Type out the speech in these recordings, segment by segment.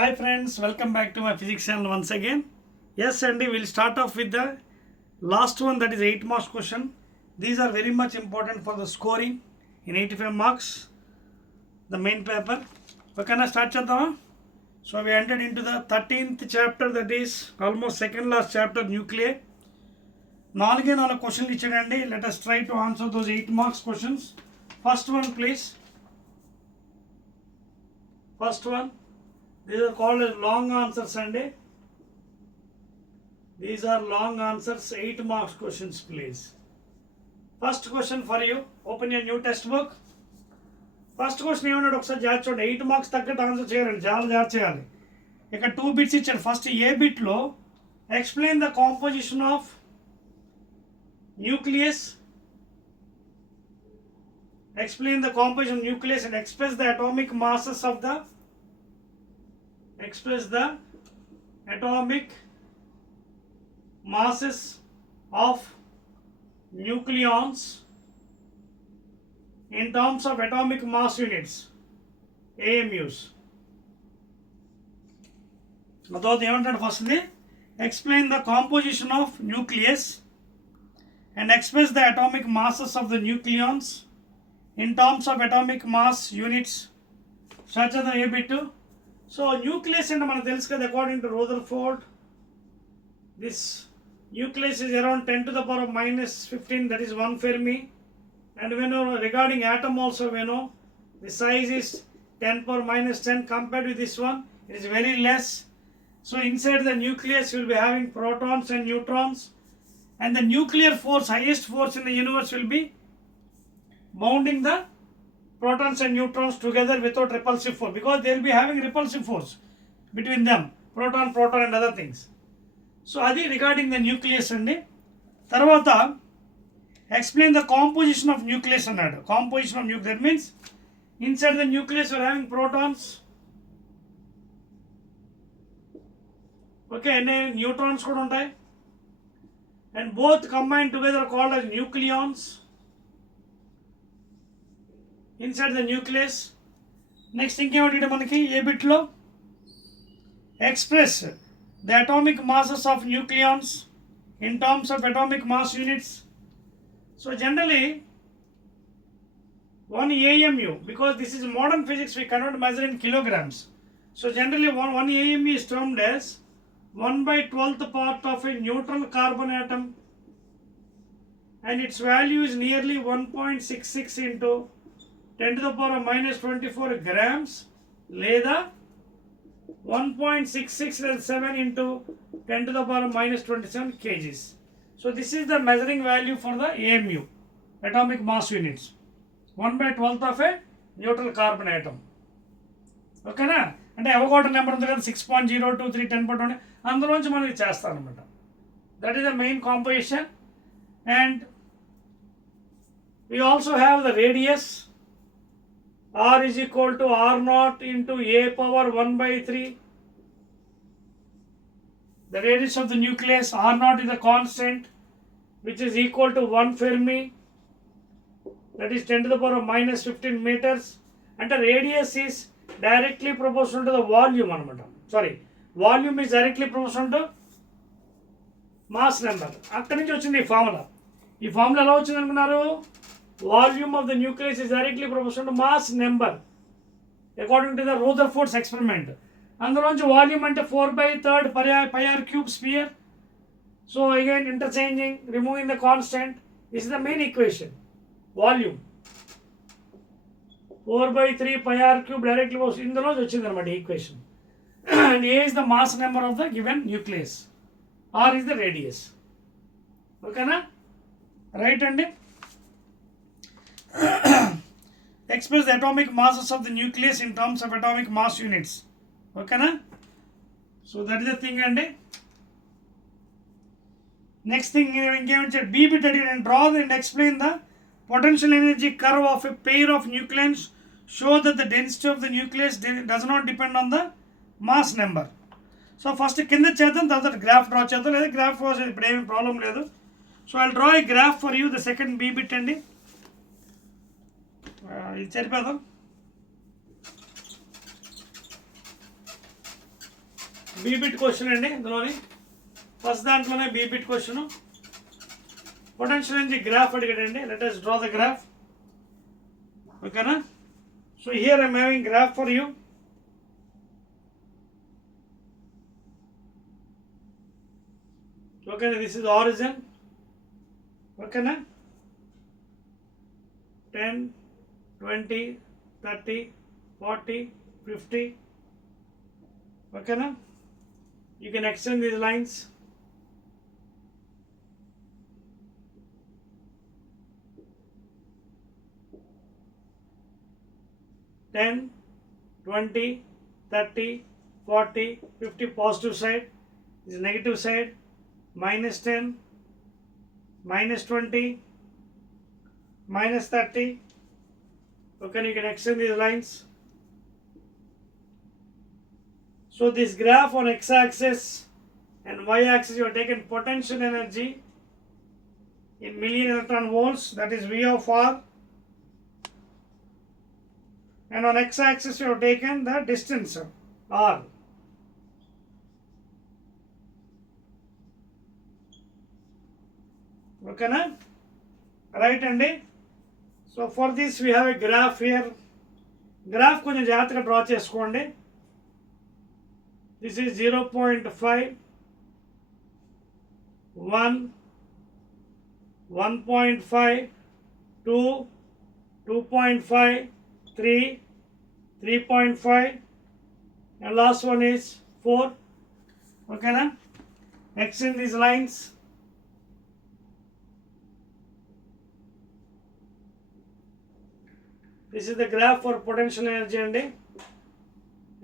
Hi friends, welcome back to my physics channel once again. Yes, and we'll start off with the last one, that is 8 marks question. These are very much important for the scoring in 85 marks, the main paper. Okay, now start chadama. So we entered into the 13th chapter, that is almost second last chapter, Nuclei. 4 questions ichadandi. Let us try to answer those 8 marks questions. First one please. First one. These are called as long answers, and these are long answers, 8 marks questions please. First question for you. Open your new textbook. First question ఏమన్నాడు ఒకసారి జాగ్రత్త చూడండి. 8 మార్క్స్ తగ్గట్టు ఆన్సర్ చేయాలండి, చాలా జాగ్రత్త చేయాలి. ఇక్కడ 2 బిట్స్ ఇచ్చాడు. ఫస్ట్ ఏ బిట్లో explain the composition of nucleus, explain the composition of nucleus and express the atomic masses of the nucleons in terms of atomic mass units, AMUs. అదొకటి ఏమంటాడు ఫస్ట్ది, explain the composition of nucleus and express the atomic masses of the nucleons in terms of atomic mass units. Start చేద్దాం ఏ bit. So nucleus అంటే మనకు తెలుసు కదా, according to Rutherford this nucleus is around 10 to the power of minus 15, that is 1 Fermi. And we know regarding atom also we know the size is 10 power minus 10. Compared with this one, it is very less. So inside the nucleus you will be having protons and neutrons, and the nuclear force, highest force in the universe, will be bounding the protons and neutrons together without repulsive force, because they will be having repulsive force between them, proton and other things. So adi regarding the nucleus andi. Tarvata explain the composition of nucleus annadu. Composition of nucleus, that means inside the nucleus you are having protons, okay, and neutrons kuda untayi, and both combined together are called as nucleons inside the nucleus. Next ఇంకేమంటే మనకి ఏ బిట్లో express the atomic masses of nucleons in terms of atomic mass units. So generally 1 AMU, because this is modern physics, we cannot measure in kilograms. So generally 1 AMU is termed as 1/12th part of a neutral carbon atom, and its value is nearly 1.66 into 10 to the power of minus 24 grams, లేదా 1.667 into 10 to the power of minus 27 kgs. So this is the measuring value for the AMU, atomic mass units, 1/12th of a neutral carbon atom. ఓకేనా? అంటే అవగాడో నెంబర్ ఉంది కదా, 6.023 10.1, అందులోంచి మనం ఇది చేస్తాం అనమాట. That is the main composition. And we also have the radius. R is equal to R0 into A power 1/3. The radius of the nucleus, R0 is a constant which is equal to 1 Fermi, that is 10 to the power of minus 15 meters, and the radius is directly proportional to the volume anamata. Volume is directly proportional to mass number. అక్కడి నుంచి వచ్చింది ఈ ఫార్ములా. ఈ ఫార్ములా ఎలా వచ్చింది అనుకున్నారు? Volume of the nucleus is directly proportional to mass number according to the Rutherford's experiment. అందులోంచి వాల్యూమ్ అంటే 4/3 pi r cube sphere. So again interchanging, removing the constant, this is the main equation. Volume 4/3 pi r cube directly proportional, ఇందులో వచ్చింది అనమాట equation. And A is the mass number of the given nucleus, R is the radius. ఓకేనా? Right అండి. Express the atomic masses of the nucleus in terms of atomic mass units. Okay na? So that is the thing. And next thing, B bit and draw and explain the potential energy curve of a pair of nucleons. Show that the density of the nucleus does not depend on the mass number. So first kinda cheddam, the graph draw cheddam, the graph was a problem ledu. So I'll draw a graph for you, the second B bit and ఇది సరిపోదాం. Be bit question అండి. ఇందులోని first దాంట్లోనే B bit question. Potential energy graph అడిగాడండి. Let us draw the graph. ఓకేనా? So here I'm having graph for you. Okay, this is origin. ఓకేనా? 10, 20, 30, 40, 50. ఓకేనా? You can extend these lines. Ten, 20, 30, 40, 50 positive side. This is negative side. -10, -20, -30. Okay, you can extend these lines. So this graph on x-axis and y-axis, you have taken potential energy in million electron volts, that is V of R, and on x-axis you have taken the distance R. Okay na? Right andi. So for this we have a graph here. Graph konచెం జాగ్రత్తగా డ్రా చేసుకోండి. This is 0.5, 1, 1.5, 2, 2.5, 3, 3.5, and last one is 4. Okay na? Extend these lines. This is the graph for potential energy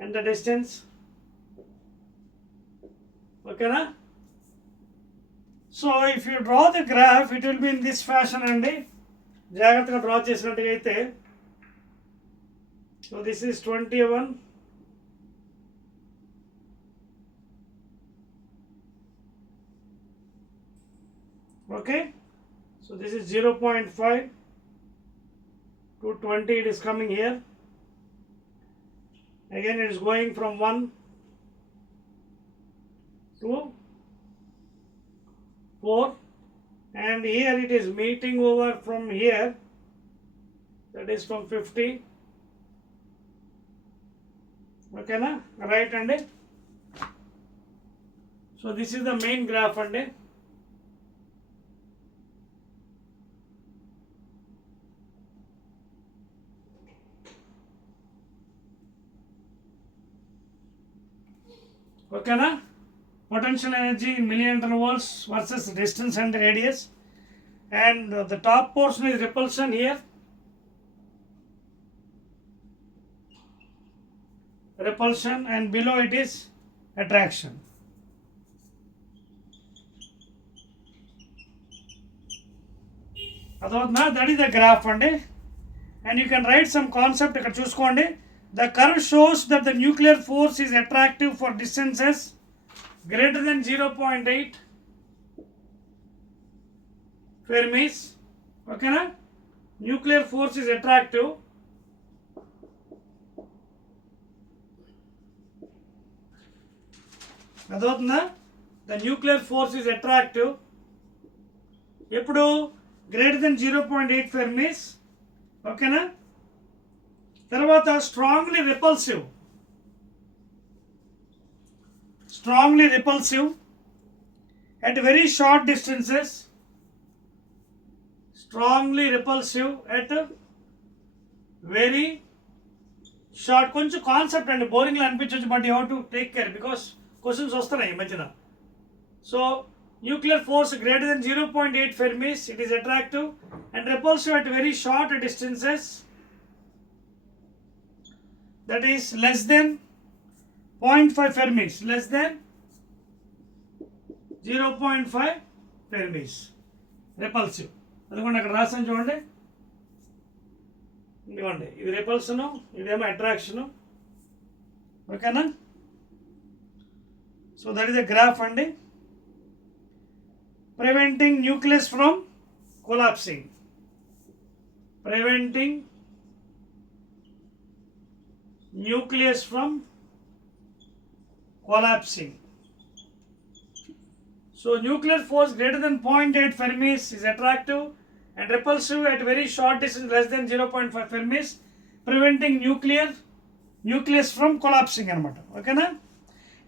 and the distance. Okay na? So if you draw the graph, it will be in this fashion andi. జాగ్రత్తగా డ్రా చేసినట్టుగా అయితే. So this is 21. Okay, so this is 0.5 to 20. It is coming here. Again it is going from 1 to 4, and here it is meeting over from here, that is from 50. Okay na? Right andi. So this is the main graph andi. Okay na? Potential energy in million electron volts versus distance and radius, and the top portion is repulsion here. Repulsion, and below it is attraction. అదవుతుందా? That is the graph andi, and you can write some concept ఇక్కడ చూసుకోండి. The curve shows that the nuclear force is attractive for distances greater than 0.8 Fermis. Okay na? Nuclear force is attractive అదవుతుందా? The nuclear force is attractive ఎప్పుడు greater than 0.8 Fermis. Okay na? తర్వాత strongly repulsive at very short distances. Strongly repulsive at very short. కొంచెం కాన్సెప్ట్ అండి, బోరింగ్లో అనిపించవచ్చు, but you have to take care because questions వస్తున్నాయి ఈ మధ్యన. So nuclear force greater than 0.8 Fermis, it is attractive, and repulsive at very short distances, that is less than 0.5 Fermis, less than 0.5 Fermis, repulsive. అదిగోండి అక్కడ రాసాను చూడండి. ఇదిగోండి, ఇది repulsion, ఇదేమో attraction. ఓకేనా? So that is the graph అండి. Preventing nucleus from collapsing. Preventing nucleus from collapsing. So nuclear force greater than 0.8 Fermis is attractive and repulsive at very short distance less than 0.5 Fermis, preventing nucleus from collapsing anamata. Okay na?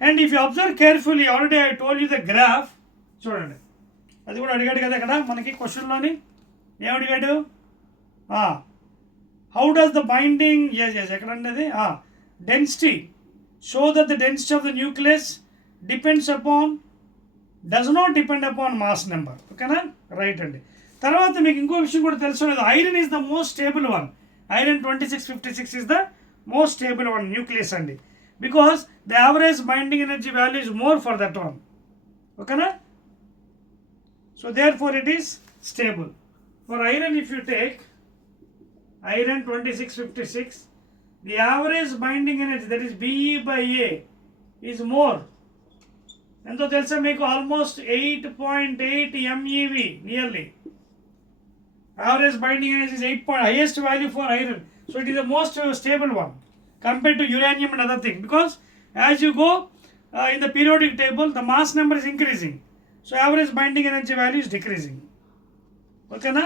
And if you observe carefully, already I told you the graph. చూడండి అది కూడా అడిగాడు కదా ఇక్కడ మనకి క్వశ్చన్లోని ఏం అడిగాడు హౌ డస్ ద బైండింగ్ ఎక్కడండి అది density show that the density of the nucleus depends upon does not depend upon mass number. ఓకేనా? రైట్ అండి. తర్వాత మీకు ఇంకో విషయం కూడా తెలుసు, iron is the most stable one. Iron 2656 is the most stable one nucleus అండి, because the average binding energy value is more for that one. ఓకేనా? So therefore it is stable. For iron, if you take iron 2656, the average binding energy, that is Be by A, is more. And so tells me almost 8.8 MeV nearly. Average binding energy is 8 point, highest value for iron. So it is the most stable one compared to uranium and other thing, because as you go in the periodic table, the mass number is increasing. So average binding energy value is decreasing. Okay na?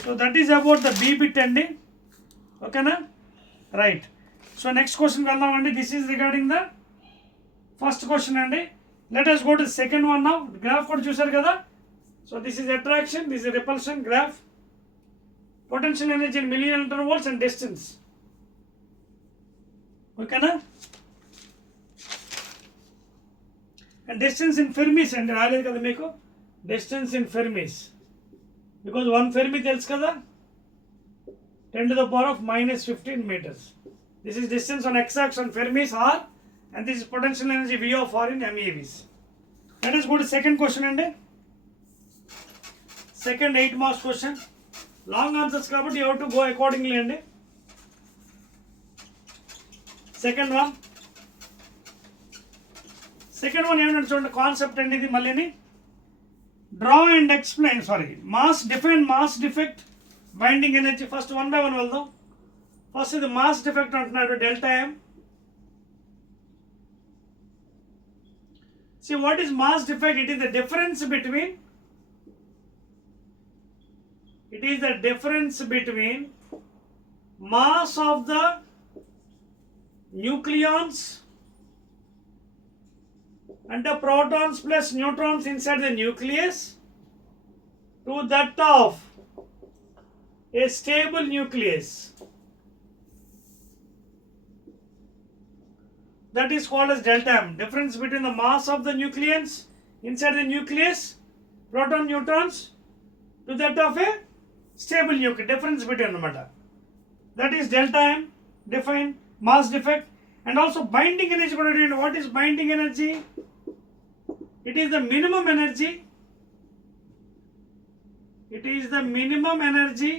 So that is about the B bit and okay na? Right. So next question veldam andi. This is regarding the first question andi. Let us go to the second one now. Graph kuda chusaru kada. So this is attraction, this is repulsion graph. Potential energy in million electron volts and distance. Okay na? And distance in Fermis and రాలేదు కదా మీకు distance in Fermis, because 1 Fermi తెలుసు కదా 10 to the power of minus 15 meters. This is distance on x-axis on Fermis R, and this is potential energy V of R in MeVs. Let us go to second question and second 8 marks question. Long answers kabatti you have to go accordingly and second one ఏమంటే చూడండి concept అండి ఇది మళ్ళీని draw and explain define mass defect binding energy. First 1 by 1 వెళ్దాం. First ఇది mass defect అంటున్నాడు delta M. See what is mass defect? It is the difference between mass of the nucleons and the protons plus neutrons inside the nucleus to that of a stable nucleus. That is called as delta M. Difference between the mass of the nucleons inside the nucleus, proton neutrons, to that of a stable nucleus. Difference between the matter. That is delta M. Define mass defect. And also binding energy. What is binding energy? It is the minimum energy. It is the minimum energy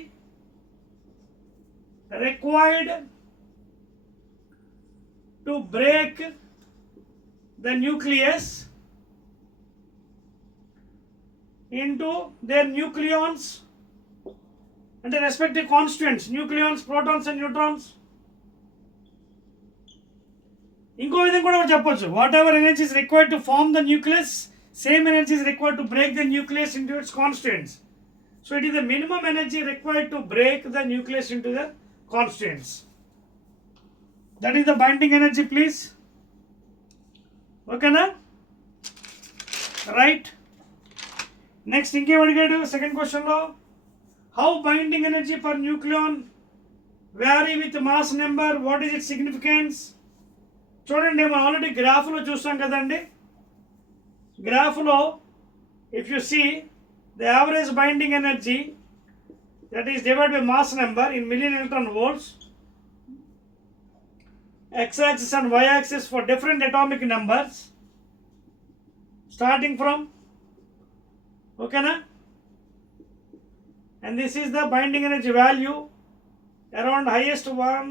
required to break the nucleus into their nucleons and their respective constituents, nucleons, protons and neutrons. ఇంకో విధంగా కూడా చెప్పొచ్చు, whatever energy is required to form the nucleus, same energy is required to break the nucleus into its constituents. So it is the minimum energy required to break the nucleus into the constituents. That is the binding energy please. ఓకేనా? Right. Next ఇంకేం అడిగాడు second క్వశ్చన్లో, how binding energy per nucleon vary with mass number, what is it significance. చూడండి మనం already గ్రాఫ్లో చూస్తాం కదండి. గ్రాఫ్లో if you see the average binding energy that is divide by mass number in million electron volts, x-axis and y-axis for different atomic numbers starting from, okay na, and this is the binding energy value around highest 1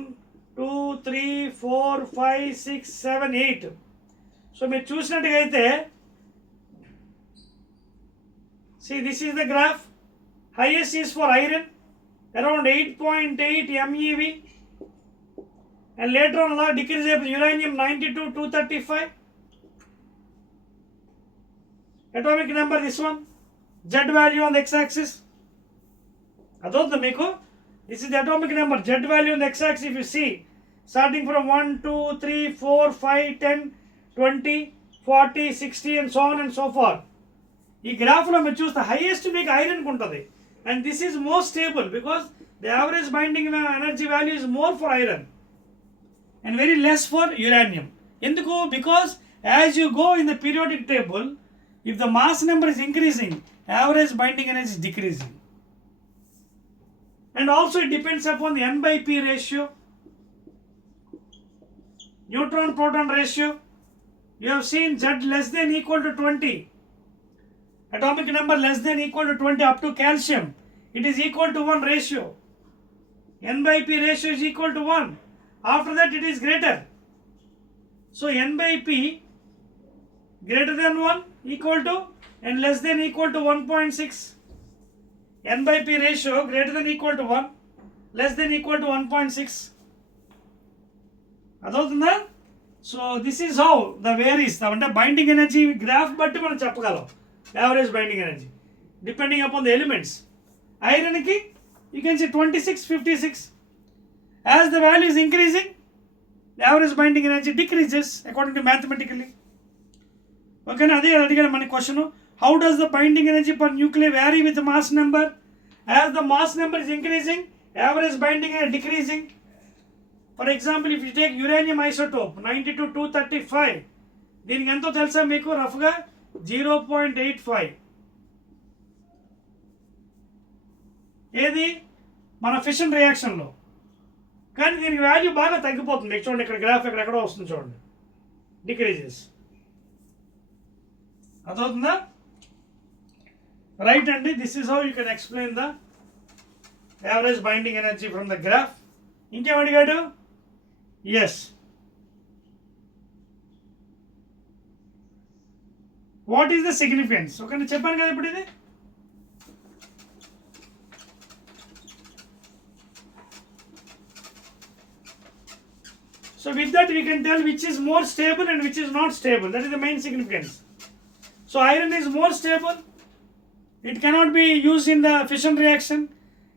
2 3 4 5 6 7 8. సో మీరు చూసినట్టుగా అయితే see this is the graph. Highest is for iron around 8.8 MeV, and later on decrease uranium 92 235, atomic number, this one, Z value on the x-axis. This is the atomic number, Z value on the x-axis. If you see, starting from 1, 2, 3, 4, 5, 10, 20, 40, 60 and so on and so forth. This graph we choose the highest iron, and this is more stable because the average binding energy value is more for iron and very less for uranium. Because as you go in the periodic table, if the mass number is increasing, average binding energy is decreasing. And also it depends upon the N by P ratio, neutron-proton ratio. You have seen Z less than equal to 20. Atomic number less than equal to 20 up to calcium. It is equal to 1 ratio. N by P ratio is equal to 1. After that it is greater. So N by P greater than 1 equal to and less than equal to 1.6. N by P ratio greater than equal to 1, less than equal to 1.6. So this is how the varies. The binding energy graph batti మనం చెప్పగలం. Average binding energy depending upon the elements. Iron ki you can say 26, 56. As the value is increasing, the average binding energy decreases according to mathematically. Okay, now the question: how does the binding energy per nuclei vary with the mass number? As the mass number is increasing, average binding energy decreasing. For example, if you take uranium isotope 92-235, దీనికి ఎంతో తెలుసా మీకు రఫ్గా 0.85. ఏది మన ఫిషన్ రియాక్షన్లో. కానీ దీనికి వాల్యూ బాగా తగ్గిపోతుంది. మీకు చూడండి ఇక్కడ గ్రాఫ్ ఎక్కడెక్కడో వస్తుంది చూడండి, డిక్రీజెస్. అర్థమవుతుందా? రైట్ అండి, this is how you can explain the average binding energy from the graph. ఇంకేం అడిగాడు? Yes, what is the significance? Okay, నేను చెప్పాను కదా ఇప్పుడు ఇది. So with that we can tell which is more stable and which is not stable. That is the main significance. So iron is more stable. It cannot be used in the fission reaction.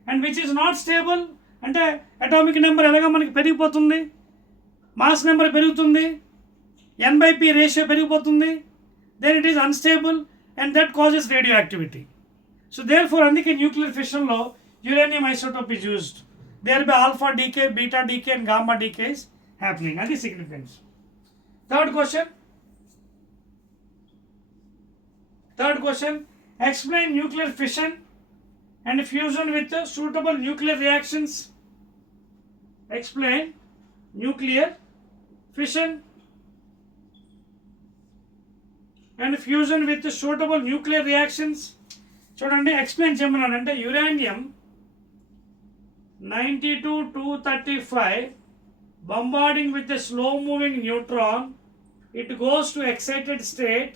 And which is not stable, అంటే atomic number ఎలాగా మనకి పెరిగిపోతుంది, mass number పెరుగుతుంది, N by P ratio పెరిగిపోతుంది, then it is unstable and that causes radioactivity. So therefore అందుకే nuclear ఫిషన్లో uranium isotope is used. There will be alpha decay, beta decay and gamma decays happening. That is significance. Third question, explain nuclear fission and fusion with suitable nuclear reactions. Explain nuclear fission and fusion with suitable nuclear reactions. చూడండి, ఎక్స్ప్లెయిన్ చేయమన్నానంటే యురేనియం 92-235 bombarding with a slow moving neutron, it goes to excited state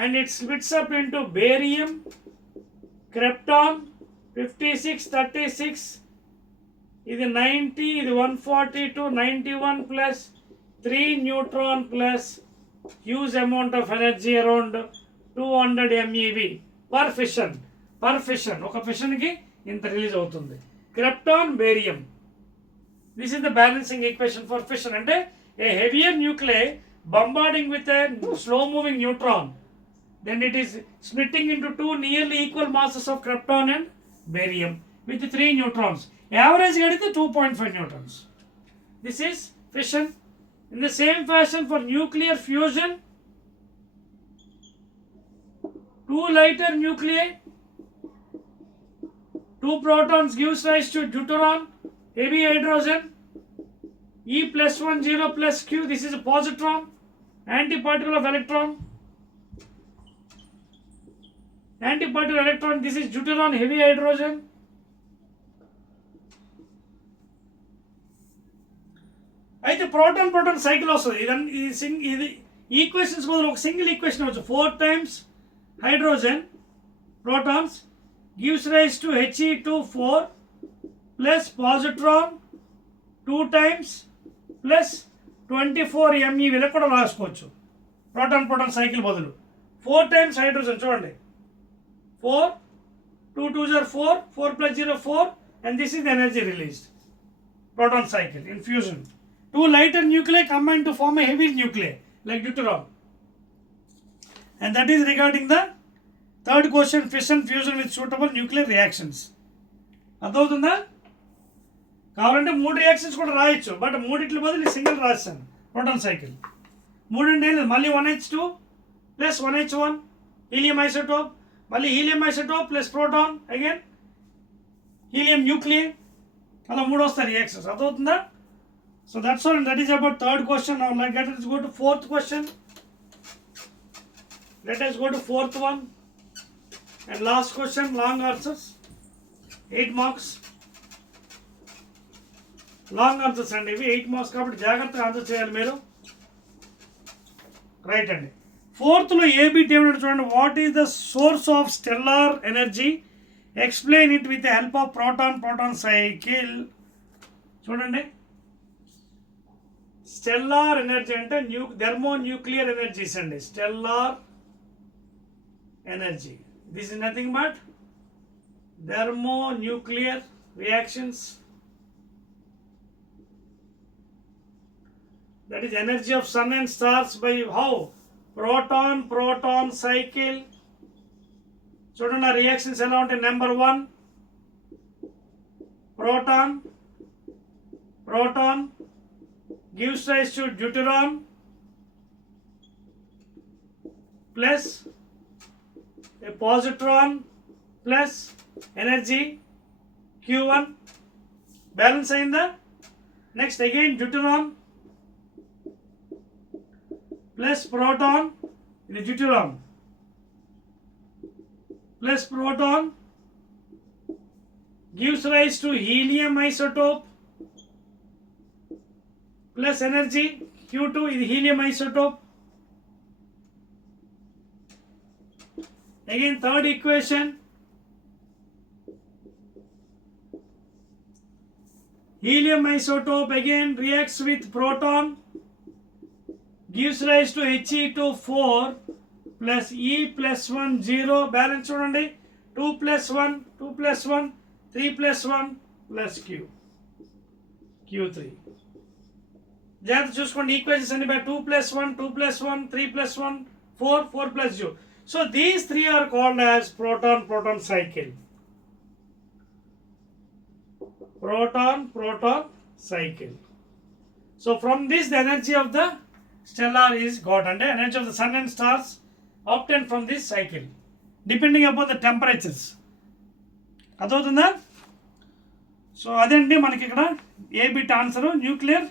and it splits up into barium, krypton 56-36, ఇది 90, ఇది 142, 91 plus 3 neutron plus huge amount of energy around 200 MeV per fission. ఒక fission కి ఇంత రిలీజ్ అవుతుంది. Krypton, barium. This is the balancing equation for fission. అంటే a heavier nuclei bombarding with a slow moving neutron, then it is splitting into two nearly equal masses of krypton and barium with 3 neutrons. Average gedite 2.5 neutrons. This is fission. In the same fashion for nuclear fusion, 2 lighter nuclei, 2 protons gives rise to deuteron, heavy hydrogen, E plus 1 0 plus Q. This is a positron, antiparticle of electron. Antiparticle electron, this is deuteron, heavy hydrogen. అయితే proton cycle వస్తుంది. ఇది ఈక్వేషన్స్ బదులు ఒక single equation వచ్చు. 4 times hydrogen protons gives rise to He2 4 plus positron 2 times plus 24 MeV ఇలా కూడా రాసుకోవచ్చు. Proton proton cycle బదులు 4 times హైడ్రోజన్ చూడండి 4 2 2s are 4 4 plus 0 4 and this is the energy released proton cycle in fusion. Two lighter nuclei combine to form a heavy nuclei like deuteron, and that is regarding the third question, fission fusion with suitable nuclear reactions. అర్థమవుతుందా? కావాలంటే 3 రియాక్షన్స్ కూడా రాయొచ్చు, బట్ మూడిట్ల బదులు సింగిల్ రాస్తాను proton cycle. 3 అంటే మళ్ళీ 1H2 plus 1H1 helium isotope, మళ్ళీ helium isotope plus proton again helium nuclei, అలా 3 వస్తాయి రియాక్షన్స్. అర్థమవుతుందా? So that's all, that is about third question. Now let us go to fourth question. Let us go to fourth one and last question, long answers, 8 marks. Long answers అండి ఇవి, 8 మార్క్స్ కాబట్టి జాగ్రత్తగా ఆన్సర్ చేయాలి మీరు. రైట్ అండి. ఫోర్త్లో ఏబిట్ ఏమన్నా చూడండి. What is the source of stellar energy, explain it with the help of proton proton cycle. చూడండి, స్టెల్లార్ ఎనర్జీ అంటే థెర్మో న్యూక్లియర్ ఎనర్జీస్ అండి. Stellar energy, this is nothing but thermo nuclear reactions. That is energy of sun and stars by how? Proton proton cycle. చూడండి ఆ రియాక్షన్స్ ఎలా ఉంటాయి. నెంబర్ 1 proton proton gives rise to deuteron plus a positron plus energy Q1. Balance అయిందా? Next again deuteron plus proton, ఇది deuteron plus proton gives rise to helium isotope plus energy Q2, ఇది helium isotope. Again third equation, helium isotope again reacts with proton, gives rise to He2 4 plus E plus 1 0. Balance చూడండి 2 plus 1 2 plus 1 3 plus 1 plus Q3. జాగ్రత్త చూసుకోండి ఈక్వేషన్స్ అన్ని బై 2 plus 1 2 plus 1 3 plus 1 4 4 plus 0. So these three are called as proton proton cycle. Proton proton cycle. So from this the energy of the stellar is got, and energy of the sun and stars obtained from this cycle depending upon the temperatures. అదవుతుందా? So అదండి మనకి ఇక్కడ A bit answer. Nuclear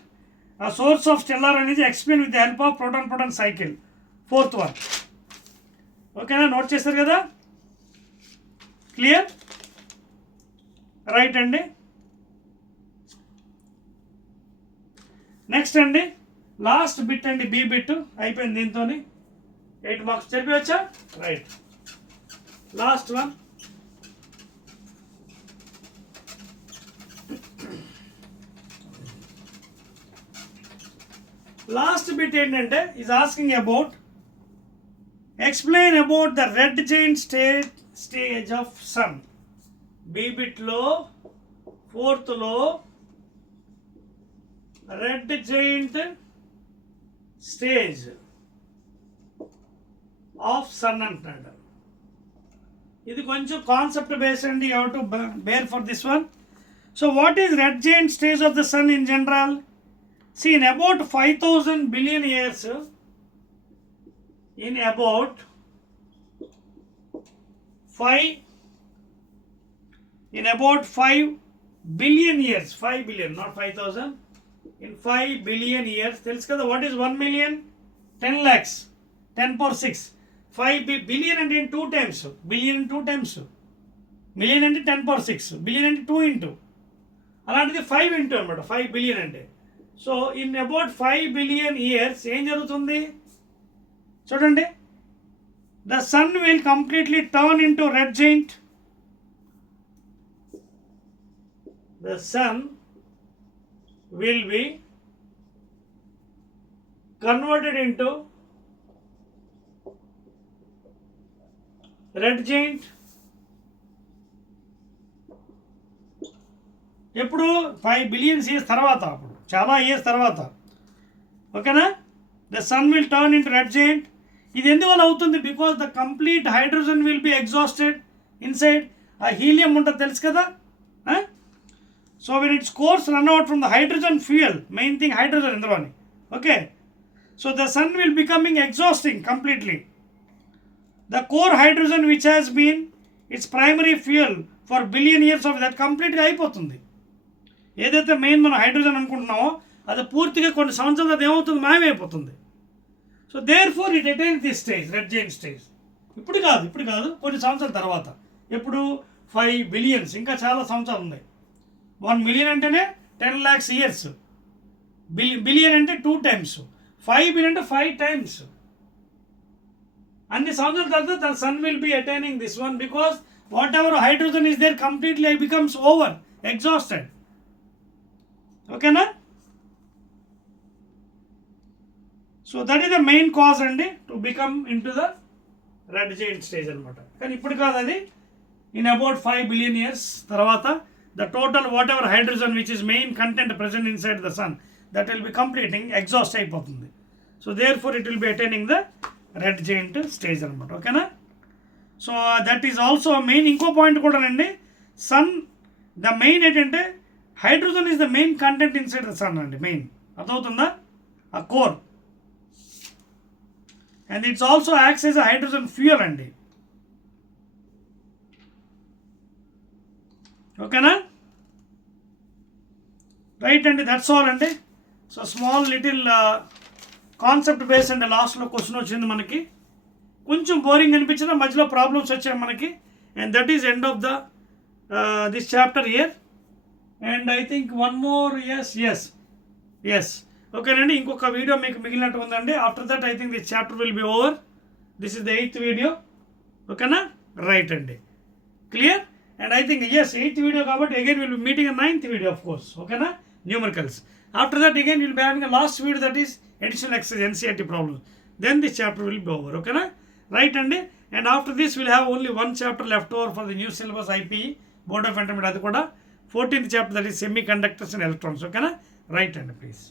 source of stellar అనేది explain with the help of proton proton cycle, fourth one. ఓకేనా? Note చేస్తారు కదా? Clear? Right అండి. Next అండి లాస్ట్ బిట్ అండి, బి బిట్ అయిపోయింది. దీంతో 8 మార్క్స్ చెప్పవచ్చా? Right. Last one, last bit ఏంటంటే is asking about explain about the red giant stage of sun. B బిట్లో ఫోర్త్లో red giant stage of sun అంటున్నాడు. ఇది కొంచెం కాన్సెప్ట్ బేస్డ్ అండి, you have to bear for this one. So what is red giant stage of the sun in general? See, in about 5,000 billion years, in about 5 billion years, 5 billion, not 5,000, in 5 billion years, తెలుసు కదా what is 1 million? 10 lakhs, 10 power 6. 5 billion అంటే 2 times, billion 2 times, million అంటే 10 power 6, billion అంటే 2 into, అలాంటిది 5 into అనమాట 5 billion అంటే. So in about 5 billion years ఏం జరుగుతుంది చూడండి. The sun will completely turn into red giant. The sun will be converted into red giant ఎప్పుడు 5 బిలియన్స్ ఇయర్స్ తర్వాత, అప్పుడు చాలా ఇయర్స్ తర్వాత. ఓకేనా? The sun will turn into red giant. ఇది ఎందువల్ల అవుతుంది? Because the complete hydrogen will be exhausted inside. ఆ హీలియం ఉంటుంది తెలుసు కదా. So when its cores run out from the hydrogen fuel, main thing hydrogen ఇందులోని. Okay, so the sun will becoming exhausting completely. The core hydrogen which has been its primary fuel for billion years of that కంప్లీట్గా అయిపోతుంది. ఏదైతే మెయిన్ మనం హైడ్రోజన్ అనుకుంటున్నామో అది పూర్తిగా కొన్ని సంవత్సరాలు అది ఏమవుతుంది, మాయమైపోతుంది. So therefore it attains this stage, red giant stage. ఇప్పుడు కాదు కొన్ని సంవత్సరాల తర్వాత. ఎప్పుడు 5 బిలియన్స్, ఇంకా చాలా సంవత్సరాలు ఉన్నాయి. 1 మిలియన్ అంటేనే 10 lakhs ఇయర్స్, బిలియన్ అంటే 2 times, 5 బిలియన్ అంటే 5 times. అన్ని సంవత్సరాల తర్వాత the sun will be attaining this one because whatever hydrogen is there completely becomes over, exhausted. ఓకేనా? So that is the main cause అండి to become into the red giant stage అనమాట. కానీ ఇప్పుడు కాదు, అది in about 5 billion years తర్వాత the total whatever hydrogen which is main content present inside the sun, that will be completing exhaust అయిపోతుంది. So therefore it will be attaining the red giant stage అనమాట. ఓకేనా? So that is also main. ఇంకో point కూడా అండి, sun the main ఏంటంటే hydrogen is the main content inside the sun అండి, main. అర్థమవుతుందా? ఆ core. And it's also acts as a hydrogen fuel అండి. ఓకేనా? రైట్ అండి, దట్స్ ఆల్ అండి. So small little concept base అండి. లాస్ట్లో క్వశ్చన్ వచ్చింది మనకి, కొంచెం బోరింగ్ అనిపించిన, మధ్యలో ప్రాబ్లమ్స్ వచ్చాయి మనకి. And that is end of the this chapter year. And I think one more, yes ఓకేనండి. ఇంకొక వీడియో మీకు మిగిలినట్టు ఉందండి. After that I think this chapter will be over. This is the 8th video. ఓకేనా? Right అండి, clear. And I think yes, 8th video kabatti again we'll be meeting a 9th video, of course. Okay na? Numericals. After that again we'll be having a last video, that is additional exercise NCERT problems. Then this chapter will be over. Okay na? Right andi. And after this we'll have only one chapter left over for the new syllabus IPE Board of Intermediate adi kuda 14th chapter, that is semiconductors and electrons. Okay na? Right andi, please.